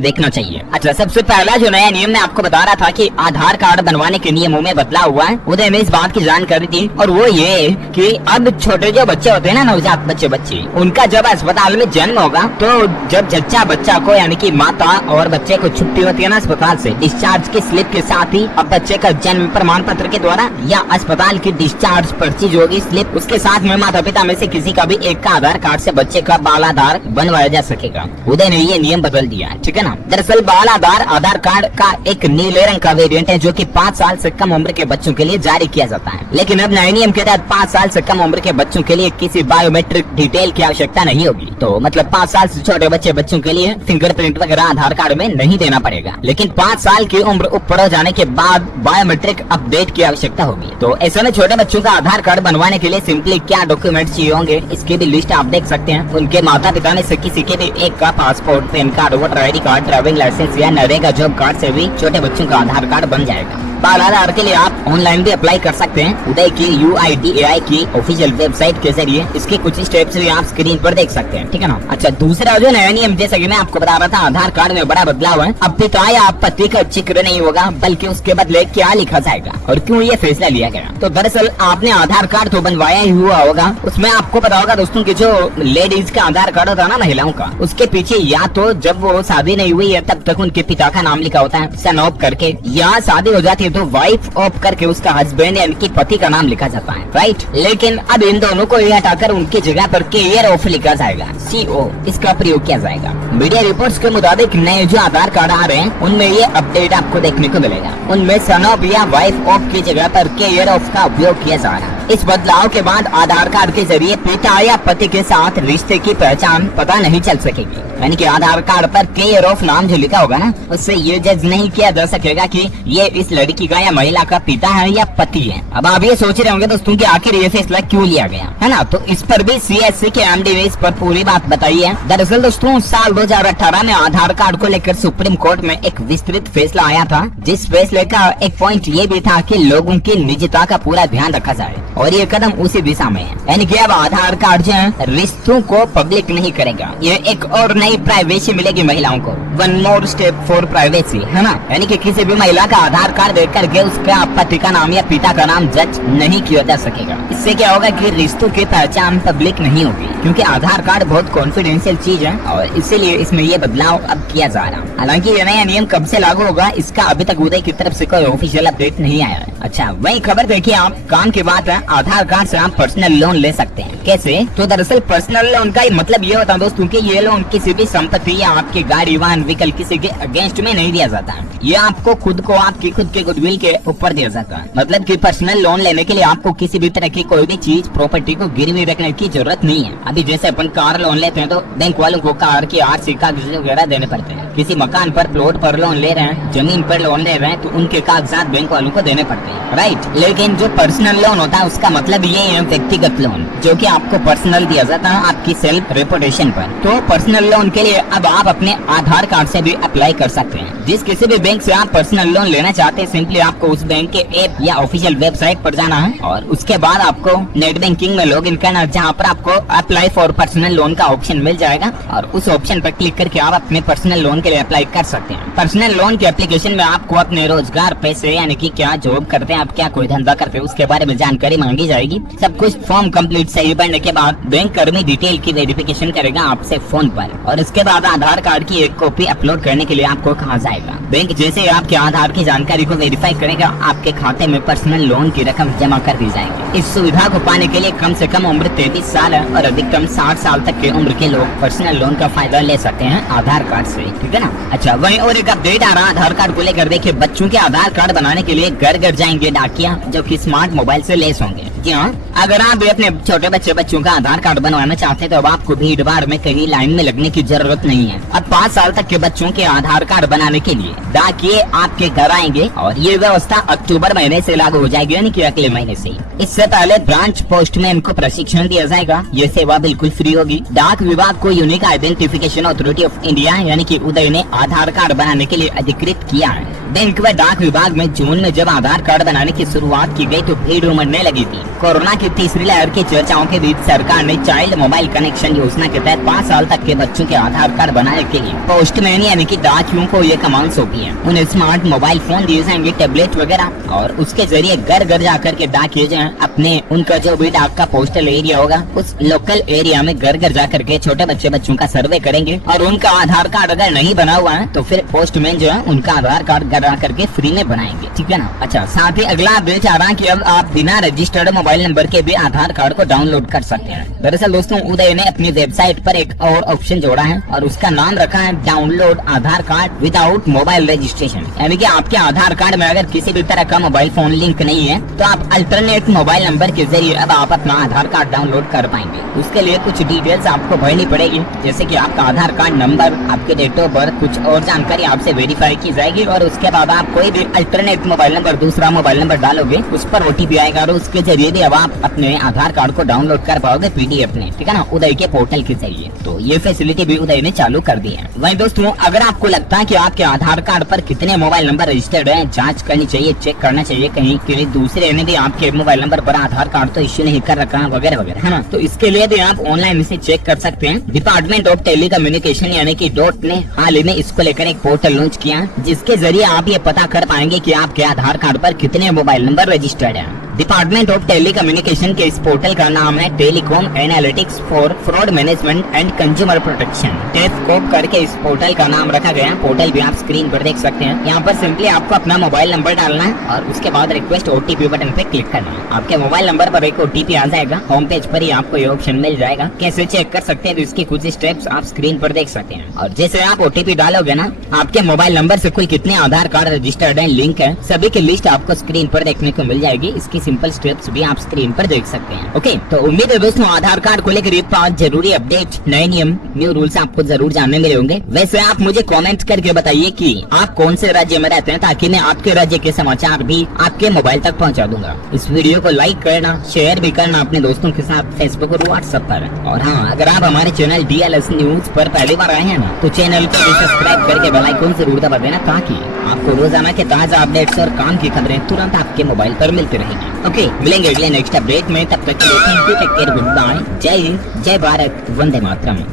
देखना चाहिए। अच्छा, सबसे पहला जो नया नियम मैं आपको बता रहा था कि आधार कार्ड बनवाने के नियमों में बदलाव हुआ है, उदय में इस बात की जानकारी थी, और वो ये कि अब छोटे जो बच्चे होते हैं ना, नवजात बच्चे, उनका जब अस्पताल में जन्म होगा तो जब जच्चा बच्चा को यानी कि माता और बच्चे को छुट्टी होती है ना अस्पताल से, डिस्चार्ज की स्लिप के साथ ही अब बच्चे का जन्म प्रमाण पत्र के द्वारा या अस्पताल की डिस्चार्ज पर्ची जो होगी स्लिप, उसके साथ में माता पिता में से किसी का भी एक का आधार कार्ड से बच्चे का बाल आधार बनवाया जा सकेगा। उदय ने ये नियम बदल दिया है, ठीक है ना। दरअसल बाल आधार कार्ड का एक नीले रंग का वेरिएंट है जो कि 5 साल से कम उम्र के बच्चों के लिए जारी किया जाता है, लेकिन अब नए नियम के तहत 5 साल से कम उम्र के बच्चों के लिए किसी बायोमेट्रिक डिटेल की आवश्यकता नहीं होगी। तो मतलब 5 साल से छोटे बच्चों के लिए फिंगरप्रिंट वगैरह आधार कार्ड में नहीं देना पड़ेगा, लेकिन 5 साल की उम्र ऊपर हो जाने के बाद बायोमेट्रिक अपडेट की आवश्यकता होगी। तो ऐसे में छोटे बच्चों का आधार कार्ड बनवाने के लिए सिंपली क्या डॉक्यूमेंट चाहिए होंगे, इसकी भी लिस्ट आप देख सकते हैं। उनके माता पिता में से किसी के भी एक का passport, PAN card, voter ID card, driving licence या नरेगा जॉब कार्ड से भी छोटे बच्चों का आधार कार्ड बन जाएगा। बाल आधार के लिए आप ऑनलाइन भी अप्लाई कर सकते हैं। उदय की UIDAI की ऑफिशियल वेबसाइट के जरिए इसके कुछ स्टेप्स भी आप स्क्रीन पर देख सकते हैं, ठीक है ना। अच्छा, दूसरा जो नया नियम, जैसा कि मैं आपको बता रहा था, आधार कार्ड में बड़ा बदलाव है। अब पिता या पति का जिक्र नहीं होगा, बल्कि उसके बदले क्या लिखा जाएगा और क्यों ये फैसला लिया गया। तो दरअसल आपने आधार कार्ड तो बनवाया ही हुआ होगा, उसमें आपको पता होगा दोस्तों की जो लेडीज का आधार कार्ड होता है ना, महिलाओं का, उसके पीछे या तो जब वो शादी नहीं हुई है तब तक उनके पिता का नाम लिखा होता है सन ऑफ करके, या शादी हो जाती है तो वाइफ ऑफ करके उसका हस्बैंड यानी कि पति का नाम लिखा जाता है, राइट। लेकिन अब इन दोनों को हटाकर उनकी जगह पर केयर ऑफ लिखा जाएगा, CO, इसका प्रयोग किया जाएगा। मीडिया रिपोर्ट्स के मुताबिक नए जो आधार कार्ड आ रहे हैं उनमें ये अपडेट आपको देखने को मिलेगा। उनमें सन ऑफ या वाइफ ऑफ की जगह पर केयर ऑफ का उपयोग किया जा रहा है। इस बदलाव के बाद आधार कार्ड के जरिए पिता या पति के साथ रिश्ते की पहचान पता नहीं चल सकेगी, यानी कि आधार कार्ड पर केयर ऑफ नाम जो लिखा होगा ना, उससे ये जज नहीं किया जा सकेगा कि ये इस लड़की का या महिला का पिता है या पति है। अब आप ये सोच रहे होंगे दोस्तों कि आखिर ये फैसला क्यों लिया गया, है ना। तो इस पर भी CSC के MD ने इस पर पूरी बात बताई है। दरअसल दोस्तों साल 2018 में आधार कार्ड को लेकर सुप्रीम कोर्ट में एक विस्तृत फैसला आया था, जिस फैसले का एक पॉइंट ये भी था कि लोगों की निजता का पूरा ध्यान रखा जाए, और ये कदम उसी दिशा में है। यानी कि अब आधार कार्ड जो है रिश्तों को पब्लिक नहीं करेगा, ये एक और नई प्राइवेसी मिलेगी महिलाओं को। One more step for privacy, है ना। यानी कि किसी भी महिला का आधार कार्ड देख करके उसका पति का नाम या पिता का नाम जज नहीं किया जा सकेगा। इससे क्या होगा कि रिश्तों की पहचान पब्लिक नहीं होगी, क्योंकि आधार कार्ड बहुत कॉन्फिडेंशियल चीज है, और इसीलिए इसमें ये बदलाव अब किया जा रहा है। हालांकि ये नया नियम कब से लागू होगा इसका अभी तक उदय की तरफ से कोई ऑफिशियल अपडेट नहीं आया है। अच्छा, वही खबर देखिए आप, काम की बात है, आधार कार्ड से आप पर्सनल लोन ले सकते हैं। कैसे? तो दरअसल पर्सनल लोन का मतलब ये होता है दोस्तों कि ये लोन किसी भी संपत्ति या आपकी गाड़ी, वाहन, व्हीकल किसी के अगेंस्ट में नहीं दिया जाता है। ये आपको खुद को आपकी खुद के गुडविल के ऊपर दिया जाता है। मतलब कि पर्सनल लोन लेने के लिए आपको किसी भी तरह की कोई भी चीज, प्रॉपर्टी को गिरवी रखने की जरूरत नहीं है। अभी जैसे अपन कार लोन लेते हैं तो बैंक वालों को कार की RC कागज वगैरह देने पड़ते हैं। किसी मकान पर, प्लॉट पर लोन ले रहे हैं, जमीन पर लोन ले रहे हैं, तो उनके कागजात बैंक वालों को देने पड़ते हैं, राइट। लेकिन जो पर्सनल लोन होता है उसका मतलब ये है व्यक्तिगत लोन, जो कि आपको पर्सनल दिया जाता है आपकी सेल्फ रेपुटेशन पर। तो पर्सनल लोन के लिए अब आप अपने आधार कार्ड से भी अप्लाई कर सकते हैं। जिस किसी भी बैंक से आप पर्सनल लोन लेना चाहते हैं, सिंपली आपको उस बैंक के ऐप या ऑफिशियल वेबसाइट पर जाना है, और उसके बाद आपको नेट बैंकिंग में लॉगिन करना, जहाँ पर आपको अप्लाई फॉर पर्सनल लोन का ऑप्शन मिल जाएगा, और उस ऑप्शन पर क्लिक करके आप अपने पर्सनल लोन के लिए अप्लाई कर सकते हैं। पर्सनल लोन के एप्लीकेशन में आपको अपने रोजगार, पैसे, यानी कि क्या जॉब करते हैं आप, क्या कोई धंधा करते हैं, उसके बारे में जानकारी मांगी जाएगी। सब कुछ फॉर्म कंप्लीट सही भरने के बाद बैंक कर्मी डिटेल की वेरिफिकेशन करेगा आपसे फोन पर, और उसके बाद आधार कार्ड की एक कॉपी अपलोड करने के लिए आपको कहा जाएगा। बैंक जैसे आपके आधार की जानकारी को वेरीफाई करेगा, आपके खाते में पर्सनल लोन की रकम जमा कर दी जाएगी। इस सुविधा को पाने के लिए कम से कम उम्र 33 साल है और अधिकतम 60 साल तक की उम्र के लोग पर्सनल लोन का फायदा ले सकते हैं आधार कार्ड से, ठीक है ना। अच्छा, वहीं और एक अपडेट आ रहा है आधार कार्ड को लेकर। देखिए, बच्चों के आधार कार्ड बनाने के लिए घर घर जाएंगे डाकिया, जो कि स्मार्ट मोबाइल से लेस होंगे। जी हाँ, अगर आप भी अपने छोटे बच्चों का आधार कार्ड बनवाना चाहते हैं तो अब आपको भीड़ भाड़ में कहीं लाइन में लगने की जरूरत नहीं है। अब 5 साल तक के बच्चों के आधार कार्ड बनाने के लिए डाकिये आपके घर आएंगे, और ये व्यवस्था अक्टूबर महीने से लागू हो जाएगी, यानी कि अगले महीने से। इससे पहले ब्रांच पोस्टमैन को प्रशिक्षण दिया जाएगा। ये सेवा बिल्कुल फ्री होगी। डाक विभाग को unique identification authority of India यानी कि उदय ने आधार कार्ड बनाने के लिए अधिकृत किया है। बैंक व डाक विभाग में जून में जब आधार कार्ड बनाने की शुरुआत की गई तो भीड़ उमड़ने लगी थी। कोरोना की तीसरी लहर की चर्चाओं के बीच सरकार ने चाइल्ड मोबाइल कनेक्शन योजना के तहत 5 साल तक के बच्चों के आधार कार्ड बनाने के लिए पोस्टमैन यानी कि डाकियों को ये कमाल सौंपी है। उन्हें स्मार्ट मोबाइल फोन दिए जाएंगे, टैबलेट वगैरह, और उसके जरिए घर घर जाकर के डाकिए जो है अपने उनका जो भी डाक का पोस्टल एरिया होगा उस लोकल एरिया में घर घर जाकर के छोटे बच्चों का सर्वे करेंगे और उनका आधार कार्ड अगर नहीं बना हुआ है तो फिर पोस्टमैन जो है उनका आधार कार्ड घर आकर के फ्री में बनाएंगे, ठीक है ना। अच्छा, साथ ही अगला अपडेट आ रहा है कि अब आप बिना रजिस्टर्ड मोबाइल नंबर के भी आधार कार्ड को डाउनलोड कर सकते हैं। दरअसल दोस्तों, उदय ने अपनी वेबसाइट पर एक और ऑप्शन जोड़ा है और उसका नाम रखा है डाउनलोड आधार कार्ड विदाउट मोबाइल रजिस्ट्रेशन, यानी कि आपके आधार कार्ड में अगर किसी भी तरह का मोबाइल फोन लिंक नहीं है तो आप अल्टरनेट मोबाइल नंबर के जरिए अब आप अपना आधार कार्ड डाउनलोड कर पाएंगे। उसके लिए कुछ डिटेल्स आपको भरनी पड़ेगी, जैसे कि आपका आधार कार्ड नंबर, आपके डेट ऑफ बर्थ, कुछ और जानकारी आपसे वेरीफाई की जाएगी और उसके बाद आप कोई भी अल्टरनेट मोबाइल नंबर, दूसरा मोबाइल नंबर डालोगे, उस पर ओटीपी आएगा और उसके जरिए भी अब आप अपने आधार कार्ड को डाउनलोड कर पाओगे पीडीएफ में, ठीक है ना, उदय के पोर्टल के जरिए। तो ये फैसिलिटी भी उदय ने चालू कर दी है। वहीं दोस्तों, अगर आपको लगता है कि आपके आधार कार्ड पर कितने मोबाइल नंबर रजिस्टर्ड है, जांच करनी चाहिए, चेक करना चाहिए कहीं कि दूसरे ने भी आपके मोबाइल नंबर पर आधार कार्ड तो इश्यू नहीं कर रखा वगैरह वगैरह, है ना, तो इसके लिए भी आप ऑनलाइन इसे चेक कर सकते हैं। डिपार्टमेंट ऑफ टेली कम्युनिकेशन यानी कि डॉट ने हाल ही में इसको लेकर एक पोर्टल लॉन्च किया, जिसके जरिए आप ये पता कर पाएंगे कि आपके आधार कार्ड पर कितने मोबाइल नंबर रजिस्टर्ड है। डिपार्टमेंट ऑफ टेली कम्युनिकेशन के इस पोर्टल का नाम है telecom analytics for fraud management and consumer protection, टेस्कोप करके इस पोर्टल का नाम रखा गया। पोर्टल भी आप स्क्रीन पर देख सकते हैं। यहाँ पर सिंपली आपको अपना मोबाइल नंबर डालना है और उसके बाद रिक्वेस्ट ओटीपी बटन पे क्लिक करना है। आपके मोबाइल नंबर पर एक ओटीपी आ जाएगा, होम पेज पर ही आपको ये ऑप्शन मिल जाएगा। कैसे चेक कर सकते हैं तो इसकी कुछ स्टेप्स आप स्क्रीन पर देख सकते हैं। और जैसे आप ओटीपी डालोगे ना, आपके मोबाइल नंबर से कुल कितने आधार कार्ड रजिस्टर्ड है, लिंक है, सभी की लिस्ट आपको स्क्रीन पर देखने को मिल जाएगी। इसकी सिंपल स्टेप्स भी आप स्क्रीन पर देख सकते हैं। ओके, तो उम्मीद है दोस्तों आधार कार्ड को लेकर 5 जरूरी अपडेट, नए नियम, न्यू रूल्स आपको जरूर जानने मिले होंगे। वैसे आप मुझे कमेंट करके बताइए कि आप कौन से राज्य में रहते हैं, ताकि मैं आपके राज्य के समाचार भी आपके मोबाइल तक पहुंचा दूंगा। इस वीडियो को लाइक करना, शेयर भी करना अपने दोस्तों के साथ फेसबुक और व्हाट्सएप पर। और हाँ, अगर आप हमारे चैनल DLS न्यूज पर पहली बार आए हैं ना, तो चैनल को भी सब्सक्राइब करके बेल आइकन जरूर दबा देना, ताकि आपको रोजाना के ताजा अपडेट्स और काम की खबरें तुरंत आपके मोबाइल पर मिलती रहेगी। ओके, मिलेंगे अगले नेक्स्ट अपडेट में, तब तक के लिए thank you, take care, good bye, जय हिंद, जय भारत, वंदे मातरम।